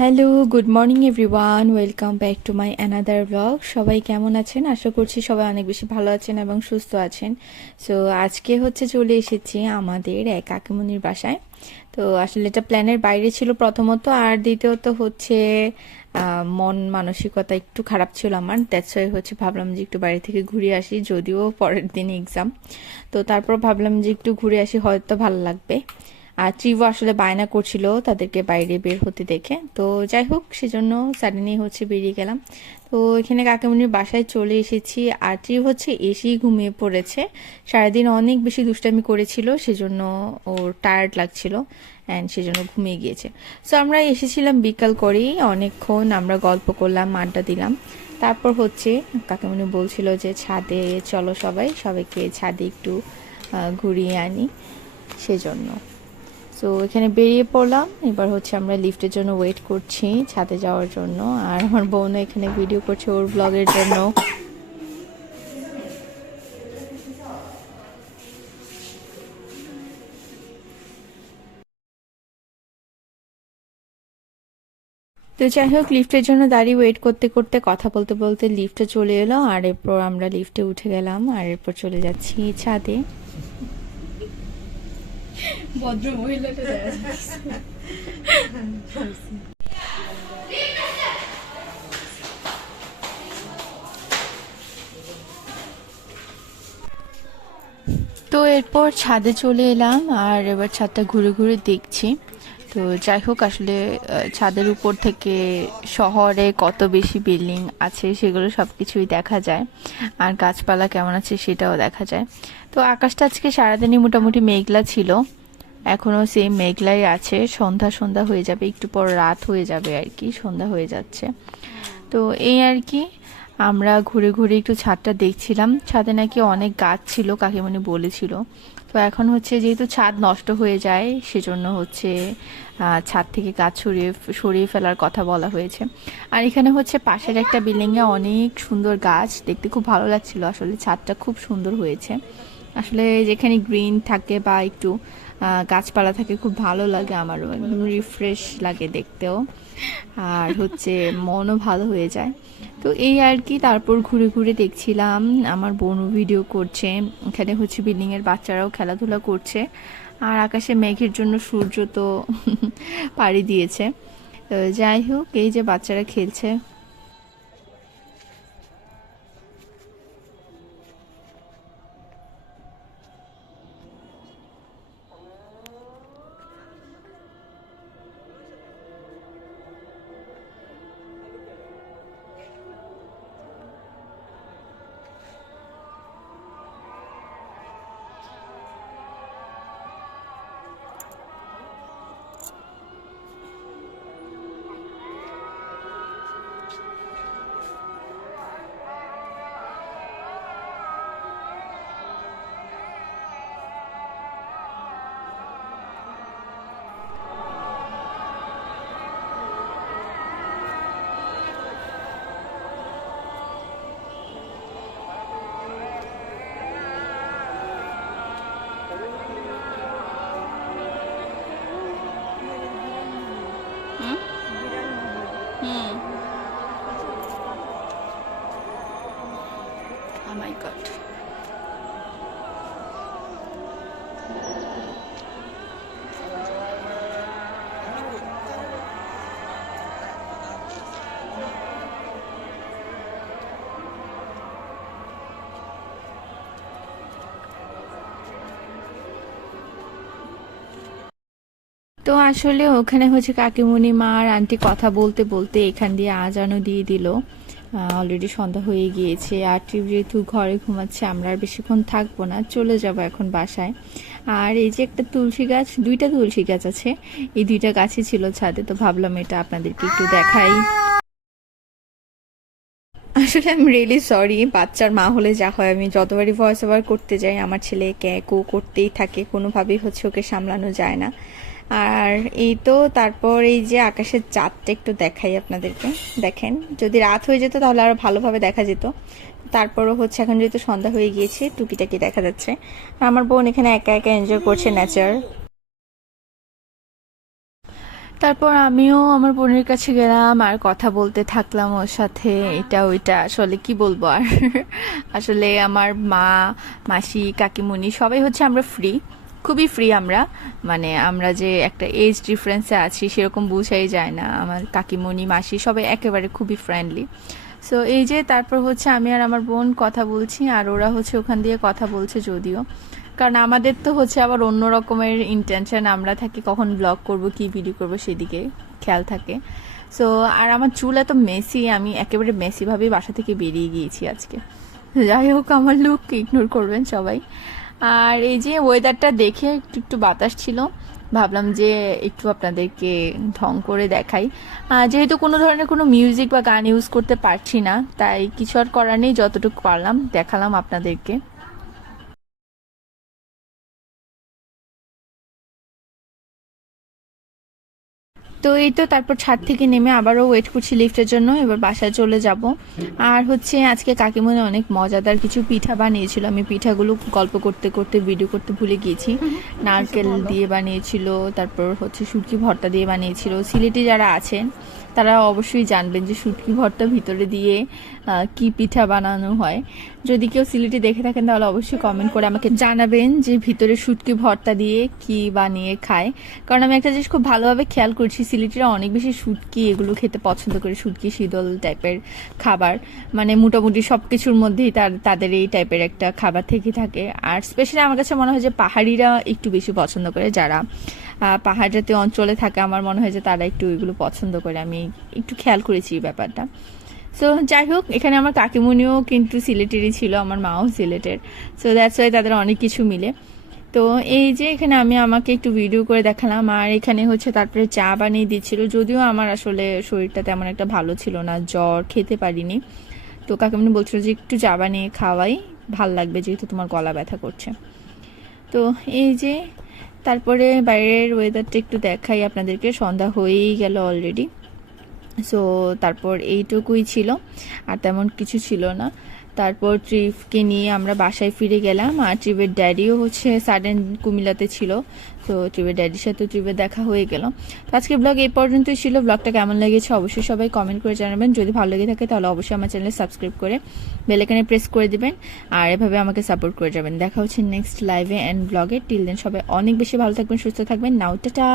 Hello good morning everyone welcome back to my another blog সবাই কেমন আছেন? আশা করছি সবাই অনেক বেশি ভালো আছেন এবং সুস্থ আছেন। সো আজকে হচ্ছে চলে এসেছি আমাদের এক কাকিমনির বাসায়। তো, আসলে এটা প্ল্যানের বাইরে ছিল প্রথমত, আর দ্বিতীয়ত হচ্ছে মন মানসিকতা একটু খারাপ ছিল আমার। দ্যাটস হচ্ছে ভাবলাম যে একটু বাইরে থেকে ঘুরে আসি, যদিও পরের দিন এক্সাম তো, তারপর ভাবলাম যে একটু ঘুরে আসি, হয়তো ভালো লাগবে। আর ট্রিভো আসলে বায়না করছিল তাদেরকে বাইরে বের হতে দেখে। তো যাই হোক, সেজন্য সাডেনলি হচ্ছে বেরিয়ে গেলাম। তো এখানে কাকামুনির বাসায় চলে এসেছি। আর ট্রিভ হচ্ছে এসেই ঘুমিয়ে পড়েছে। সারাদিন অনেক বেশি দুষ্টামি করেছিল, সেজন্য ওর টায়ার্ড লাগছিল অ্যান্ড সেজন্য ঘুমিয়ে গিয়েছে। সো আমরা এসেছিলাম বিকাল করেই। অনেকক্ষণ আমরা গল্প করলাম, আড্ডা দিলাম। তারপর হচ্ছে কাকামুনি বলছিল যে, ছাদে চলো সবাই, সবাইকে ছাদে একটু ঘুরিয়ে আনি। সেজন্য। তো এখানে বেরিয়ে পড়লাম। এবার হচ্ছে আমরা লিফটের জন্য ওয়েট করছি, ছাদে যাওয়ার জন্য। আর আমার বোনও এখানে ভিডিও করছে ওর ব্লগের জন্য। তো যাই হোক লিফটের জন্য দাঁড়িয়ে ওয়েট করতে করতে কথা বলতে বলতে লিফটে চলে এলো। আর এরপর আমরা লিফটে উঠে গেলাম। আর এরপর চলে যাচ্ছি ছাদে। ভদ্র মহিলাটা তো এরপর ছাদে চলে এলাম আর এবার ছাদটা ঘুরে ঘুরে দেখছি। তো যাই হোক, আসলে ছাদের উপর থেকে শহরে কত বেশি বিল্ডিং আছে সেগুলো সব কিছুই দেখা যায়। আর গাছপালা কেমন আছে সেটাও দেখা যায়। তো আকাশটা আজকে সারাদিনই মোটামুটি মেঘলা ছিল। এখনও সেই মেঘলাই আছে। সন্ধ্যা সন্ধ্যা হয়ে যাবে, একটু পর রাত হয়ে যাবে আর কি, সন্ধ্যা হয়ে যাচ্ছে। তো এই আর কি, আমরা ঘুরে ঘুরে একটু ছাদটা দেখছিলাম। ছাদে নাকি অনেক গাছ ছিল, কাকিমণি বলেছিল। তো এখন হচ্ছে যেহেতু ছাদ নষ্ট হয়ে যায়, সেজন্য হচ্ছে ছাদ থেকে গাছ সরিয়ে সরিয়ে ফেলার কথা বলা হয়েছে। আর এখানে হচ্ছে পাশের একটা বিল্ডিংয়ে অনেক সুন্দর গাছ, দেখতে খুব ভালো লাগছিল। আসলে ছাদটা খুব সুন্দর হয়েছে। আসলে যেখানে গ্রিন থাকে বা একটু গাছপালা থাকে, খুব ভালো লাগে আমারও, একদম রিফ্রেশ লাগে দেখতেও। আর হচ্ছে মনও ভালো হয়ে যায়। তো এই আর কি, তারপর ঘুরে ঘুরে দেখছিলাম, আমার বোনও ভিডিও করছে, এখানে হচ্ছে বিল্ডিংয়ের বাচ্চারাও খেলাধুলা করছে, আর আকাশে মেঘের জন্য সূর্য তো পাড়ি দিয়েছে। যাই হোক, এই যে বাচ্চারা খেলছে তো আসলে ওখানে হচ্ছে কাকিমণি মা আর আন্টি কথা বলতে বলতে এখান দিয়ে আজানও দিয়ে দিল। অলরেডি সন্ধ্যা হয়ে গিয়েছে। আর ট্রিপ যেহেতু ঘরে ঘুমাচ্ছে, আমরা আর বেশিক্ষণ থাকব না, চলে যাব এখন বাসায়। আর এই যে একটা তুলসী গাছ, দুইটা তুলসী গাছ আছে। এই দুইটা গাছই ছিল ছাদে, তো ভাবলাম এটা আপনাদেরকে একটু দেখাই। আসলে আমি রিয়েলি সরি বাচ্চার মা হলে যা হয়, আমি যতবারই ভয়েস ওভার করতে যাই, আমার ছেলে ক্যাকো করতেই থাকে, কোনোভাবেই হচ্ছে ওকে সামলানো যায় না। আর এই তো তারপর এই যে আকাশের চাঁদটা একটু দেখাই আপনাদেরকে। দেখেন, যদি রাত হয়ে যেত তাহলে আরও ভালোভাবে দেখা যেত। তারপরও হচ্ছে এখন যেহেতু সন্ধ্যা হয়ে গিয়েছে টুকিটাকি দেখা যাচ্ছে। আমার বোন এখানে একা একা এনজয় করছে নেচার তারপর আমিও আমার বোনের কাছে গেলাম, আর কথা বলতে থাকলাম ওর সাথে। এটা, ওইটা, আসলে কি বলব আর? আসলে আমার মা, মাসি কাকিমুনি সবাই হচ্ছে আমরা ফ্রি খুবই ফ্রি আমরা। মানে আমরা যে একটা এজ ডিফারেন্সে আছি সেরকম বোঝাই যায় না। আমার কাকিমণি, মাসি সবাই একেবারে খুবই ফ্রেন্ডলি সো এই যে তারপর হচ্ছে আমি আর আমার বোন কথা বলছি আর ওরা হচ্ছে ওখান দিয়ে কথা বলছে যদিও। কারণ আমাদের তো হচ্ছে আবার অন্য রকমের ইন্টেনশন আমরা থাকি কখন ব্লগ করব, কি ভিডিও করব সেদিকে খেয়াল থাকে। সো আর আমার চুল এত মেসি আমি একেবারে মেসিভাবেই বাসা থেকে বেরিয়ে গিয়েছি আজকে। যাই হোক, আমার লুক ইগনোর করবেন সবাই। আর এই যে ওয়েদারটা দেখে একটু একটু বাতাস ছিল, ভাবলাম যে একটু আপনাদেরকে ঢং করে দেখাই। যেহেতু কোনো ধরনের কোনো মিউজিক বা গান ইউজ করতে পারছি না, তাই কিছু আর করার নেই, যতটুকু পারলাম, দেখালাম আপনাদেরকে। তো এই তো তারপর ছাদ থেকে নেমে আবারও ওয়েট করছি লিফ্টের জন্য এবার বাসায় চলে যাব। আর হচ্ছে আজকে কাকিমনে অনেক মজাদার কিছু পিঠা বানিয়েছিল আমি পিঠাগুলো গল্প করতে করতে ভিডিও করতে ভুলে গিয়েছি। নারকেল দিয়ে বানিয়েছিল তারপর হচ্ছে সুরকি ভর্তা দিয়ে বানিয়েছিল। সিলেটি যারা আছেন তারা অবশ্যই জানবেন যে শুটকি ভর্তা ভিতরে দিয়ে কি পিঠা বানানো হয়। যদি কেউ সিলেটি দেখে থাকেন, তাহলে অবশ্যই কমেন্ট করে আমাকে জানাবেন যে ভিতরে শুটকি ভর্তা দিয়ে কি বানিয়ে খায়। কারণ আমি একটা জিনিস খুব ভালোভাবে খেয়াল করছি, সিলেটিরা অনেক বেশি শুটকি, এগুলো খেতে পছন্দ করে, শুটকি শীতল টাইপের খাবার। মানে মোটামুটি সব কিছুর মধ্যেই তার, তাদের এই টাইপের একটা খাবার থেকে থাকে। আর স্পেশালি আমার কাছে মনে হয় যে পাহাড়িরা একটু বেশি পছন্দ করে যারা পাহাড় জাতীয় অঞ্চলে থাকে, আমার মনে হয় যে তারা একটু এগুলো পছন্দ করে। আমি একটু খেয়াল করেছি এই ব্যাপারটা। সো যাই হোক, এখানে আমার কাকিমুনিও কিন্তু সিলেটেরই ছিল, আমার মাও সিলেটের। সো দ্যাটস ওয়াই তাদের অনেক কিছু মিলে। তো, এই যে এখানে আমি আমাকে একটু ভিডিও করে দেখালাম, আর এখানে হচ্ছে তারপরে চা বানিয়ে দিচ্ছিল। যদিও আমার আসলে শরীরটা তেমন একটা ভালো ছিল না, জ্বর খেতে পারিনি। তো, কাকিমুনি বলছিল যে একটু চা বানিয়ে খাওয়াই, ভালো লাগবে যেহেতু তোমার গলা ব্যথা করছে। তো এই যে, তারপরে বাইরের ওয়েদারটা একটু দেখাই আপনাদেরকে, সন্ধ্যা হয়েই গেল অলরেডি সো তারপর এইটুকুই ছিল, আর তেমন কিছু ছিল না। তারপর ট্রিপকে নিয়ে আমরা বাসায় ফিরে গেলাম আর ট্রিপের ড্যাডিও হচ্ছে সাডেন কুমিল্লাতে ছিল। তো ট্রিপের ড্যাডির সাথে ট্রিপে দেখা হয়ে গেল। তো আজকে ব্লগ এই পর্যন্তই ছিল। ব্লগটা কেমন লেগেছে অবশ্যই সবাই কমেন্ট করে জানাবেন। যদি ভালো লেগে থাকে তাহলে অবশ্যই আমার চ্যানেল সাবস্ক্রাইব করে বেলাইকানে প্রেস করে দিবেন আর এভাবে আমাকে সাপোর্ট করে যাবেন। দেখা হচ্ছে নেক্সট লাইভে অ্যান্ড ব্লগে টিল দেন সবাই অনেক বেশি ভালো থাকবেন, সুস্থ থাকবেন। নাও টাটা